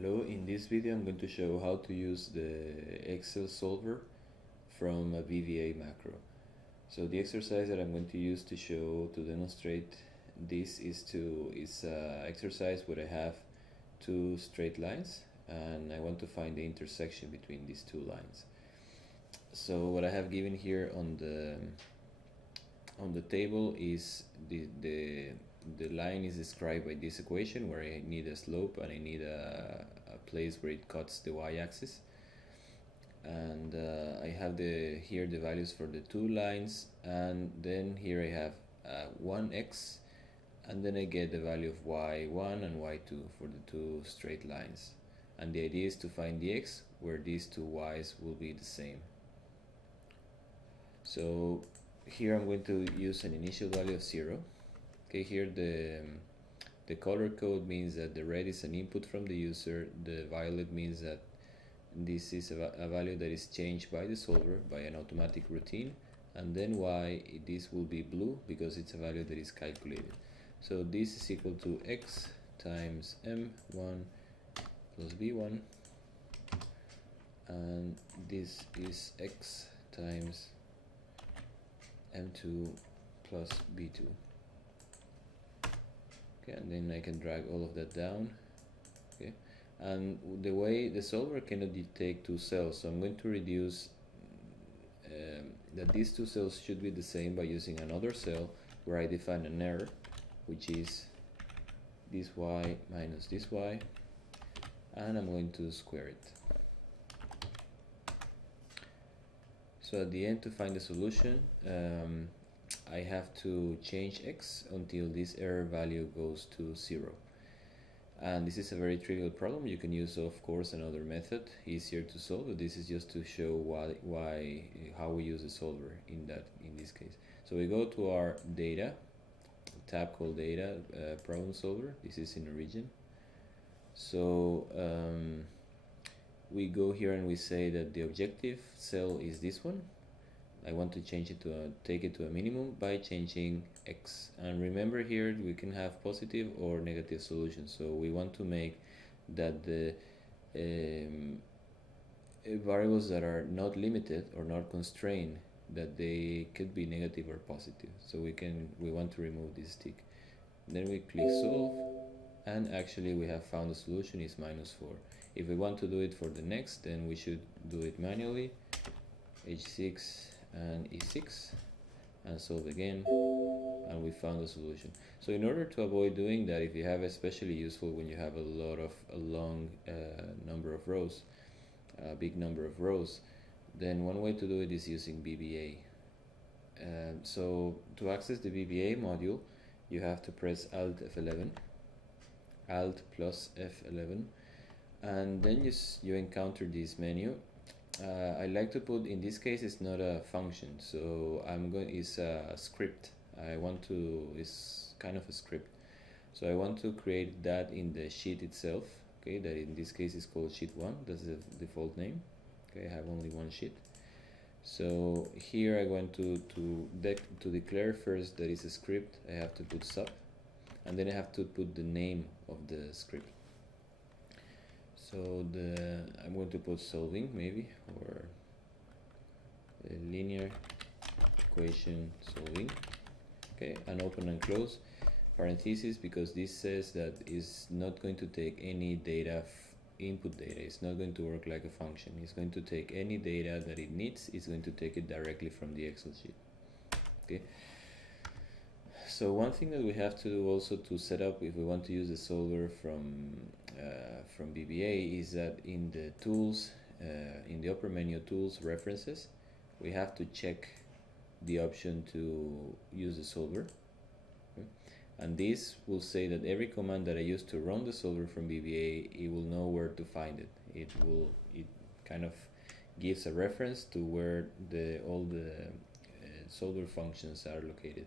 Hello, in this video I'm going to show how to use the Excel solver from a VBA macro. So the exercise that I'm going to use to demonstrate this is exercise where I have two straight lines and I want to find the intersection between these two lines. So what I have given here on the table is the line is described by this equation where I need a slope and I need a place where it cuts the y-axis, and I have here the values for the two lines, and then here I have 1x, and then I get the value of y1 and y2 for the two straight lines, and the idea is to find the x where these two y's will be the same. So here I'm going to use an initial value of 0. Okay, here the color code means that the red is an input from the user, the violet means that this is a value that is changed by the solver by an automatic routine, and then this will be blue because it's a value that is calculated. So this is equal to x times m1 plus b1, and this is x times m2 plus b2. Okay, and then I can drag all of that down. Okay, and the way the solver cannot detect two cells, so I'm going to reduce that these two cells should be the same by using another cell where I define an error, which is this y minus this y, and I'm going to square it. So at the end, to find the solution, I have to change x until this error value goes to 0. And this is a very trivial problem. You can use, of course, another method, easier to solve, but this is just to show how we use the solver in this case. So we go to our data, tab called data, problem solver. This is in origin. So we go here and we say that the objective cell is this one. I want to change it take it to a minimum by changing x, and remember here we can have positive or negative solutions, so we want to make that the variables that are not limited or not constrained, that they could be negative or positive, so we want to remove this tick. Then we click solve, and actually we have found the solution is -4. If we want to do it for the next, then we should do it manually, H6 and E6, and solve again, and we found the solution. So in order to avoid doing that, if you have, especially useful when you have a long number of rows, a big number of rows, then one way to do it is using VBA. So to access the VBA module, you have to press Alt F11, Alt plus F11, and then you encounter this menu. I like to put, in this case it's not a function, so it's a script. It's kind of a script, so I want to create that in the sheet itself. Okay, that in this case is called sheet 1, that's the default name. Okay, I have only one sheet, so here I want to declare first that it's a script. I have to put sub, and then I have to put the name of the script. So I'm going to put solving maybe, or linear equation solving. Okay, and open and close parentheses, because this says that it's not going to take any data, input data. It's not going to work like a function. It's going to take any data that it needs. It's going to take it directly from the Excel sheet. Okay. So one thing that we have to do also to set up, if we want to use the solver from VBA, is that in the tools, in the upper menu tools references, we have to check the option to use the solver. Okay? And this will say that every command that I use to run the solver from VBA, it will know where to find it. It kind of gives a reference to where all the solver functions are located.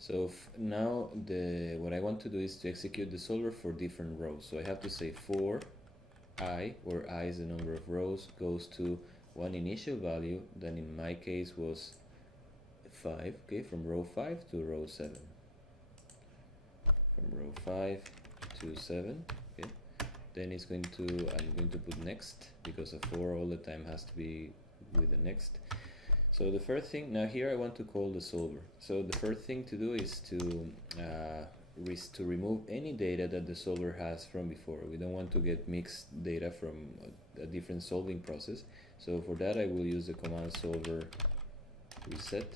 So now what I want to do is to execute the solver for different rows. So I have to say for I, where I is the number of rows, goes to one initial value, that in my case was 5, okay, from row 5 to row 7. From row 5 to 7, okay. then it's going to, I'm going to put next, because a for all the time has to be with the next. So the first thing, now here I want to call the solver. So the first thing to do is to remove any data that the solver has from before. We don't want to get mixed data from a different solving process. So for that I will use the command solver reset.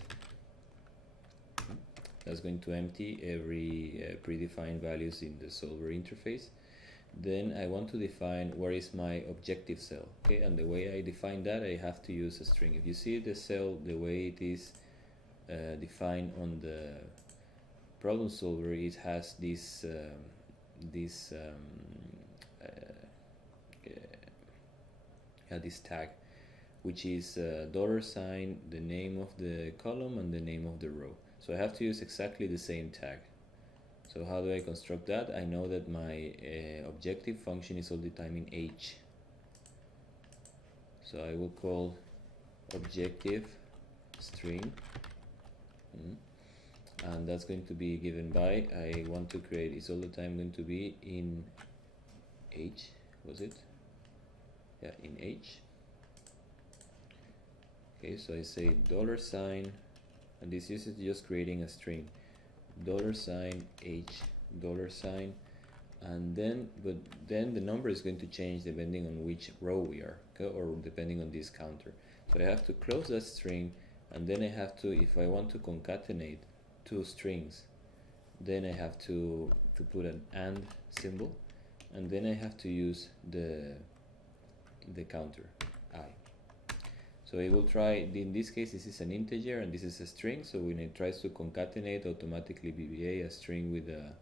That's going to empty every predefined values in the solver interface. Then I want to define where is my objective cell. Okay, and the way I define that, I have to use a string. If you see the cell the way it is defined on the problem solver, it has this this tag, which is $, the name of the column and the name of the row. So I have to use exactly the same tag. So how do I construct that? I know that my objective function is all the time in H. So I will call objective string, and that's going to be given by, I want to create, it's all the time going to be in H, was it? Yeah, in H. Okay, so I say $, and this is just creating a string. $H, $, and then, but then the number is going to change depending on which row we are, okay, or depending on this counter. So I have to close that string, and then I have to, if I want to concatenate two strings, then I have to put an AND symbol, and then I have to use the counter I. So it will try, in this case this is an integer and this is a string, so when it tries to concatenate automatically VBA a string with a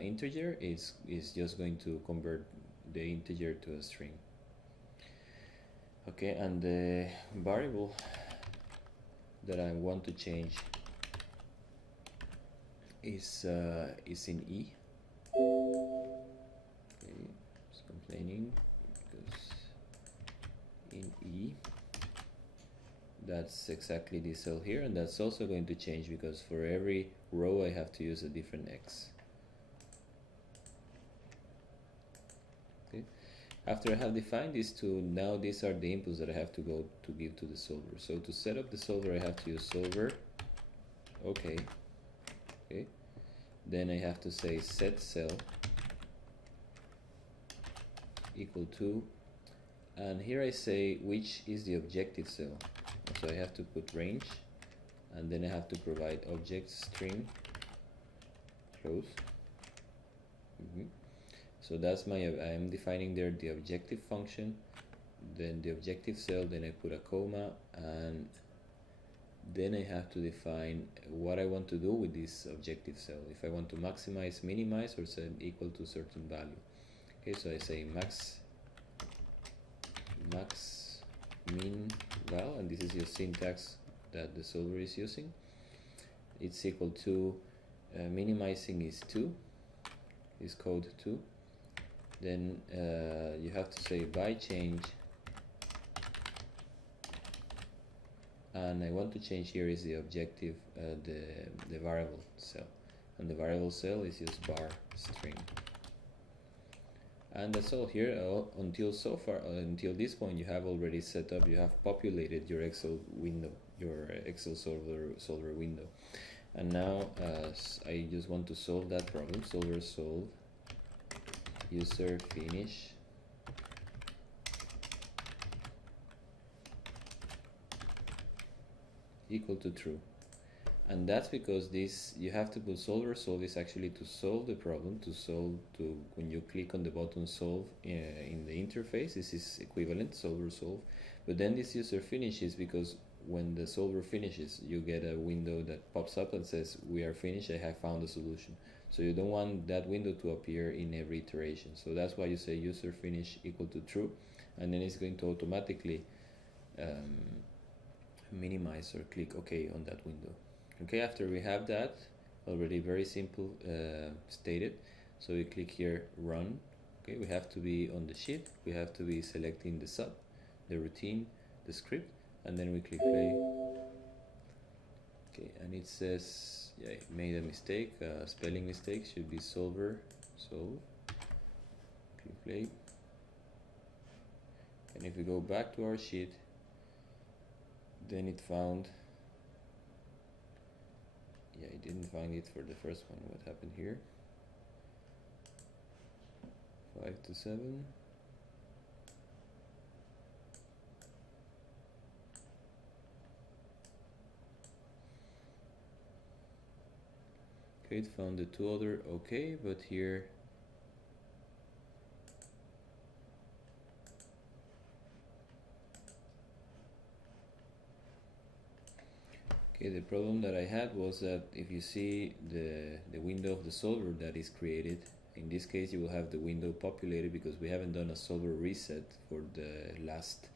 integer, is just going to convert the integer to a string. Okay, and the variable that I want to change is in E. Okay, it's complaining because in E, that's exactly this cell here, and that's also going to change because for every row I have to use a different X. Okay, after I have defined these two, now these are the inputs that I have to go to give to the solver. So to set up the solver, I have to use solver. Okay. Okay. Then I have to say set cell equal to, and here I say which is the objective cell. So I have to put range, and then I have to provide object string close. So that's my, I'm defining there the objective function, then the objective cell, then I put a comma, and then I have to define what I want to do with this objective cell. If I want to maximize, minimize, or set equal to a certain value. Okay, so I say max min val, and this is your syntax that the solver is using. It's equal to minimizing is 2, is code 2. Then you have to say by change, and I want to change here is the objective, the variable cell, and the variable cell is just bar string. And that's all here. Until so far, until this point, you have already set up, you have populated your Excel window, your Excel solver window. And now I just want to solve that problem. Solver solve user finish equal to true. And that's because this, you have to put solver solve is actually to solve the problem, to solve, to when you click on the button solve in the interface, this is equivalent solver solve. But then this user finish is because when the solver finishes, you get a window that pops up and says we are finished, I have found a solution. So you don't want that window to appear in every iteration. So that's why you say user finish equal to true, and then it's going to automatically minimize or click OK on that window. Okay, after we have that already very simple stated, so we click here run. Okay, we have to be on the sheet, we have to be selecting the sub, the routine, the script, and then we click play. Okay, and it says, yeah, made a mistake, spelling mistake, should be solver, solve, click play. And if we go back to our sheet, then it found, yeah, it didn't find it for the first one. What happened here? 5 to 7. Okay, it found the two other, okay, but here okay, the problem that I had was that if you see the window of the solver that is created, in this case you will have the window populated because we haven't done a solver reset for the last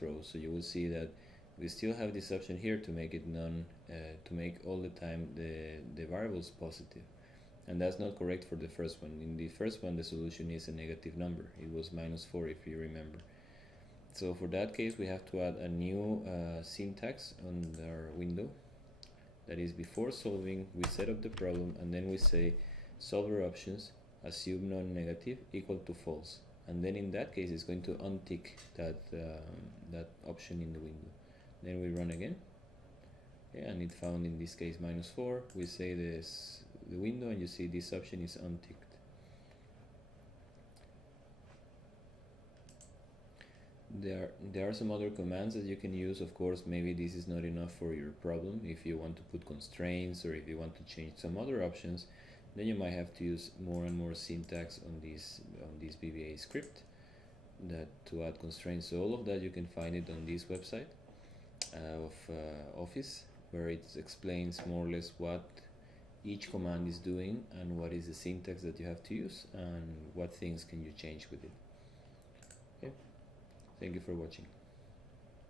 row. So you will see that we still have this option here to make it to make all the time the variables positive, and that's not correct for the first one. In the first one the solution is a negative number. It was -4 if you remember. So for that case we have to add a new syntax on our window. That is, before solving we set up the problem and then we say solver options assume non-negative equal to false, and then in that case it's going to untick that option in the window. Then we run again, yeah, and it found in this case -4. We say the window and you see this option is unticked. There are some other commands that you can use. Of course, maybe this is not enough for your problem. If you want to put constraints or if you want to change some other options, then you might have to use more and more syntax on this VBA script to add constraints. So all of that you can find it on this website of Office, where it explains more or less what each command is doing and what is the syntax that you have to use and what things can you change with it. Okay. Thank you for watching.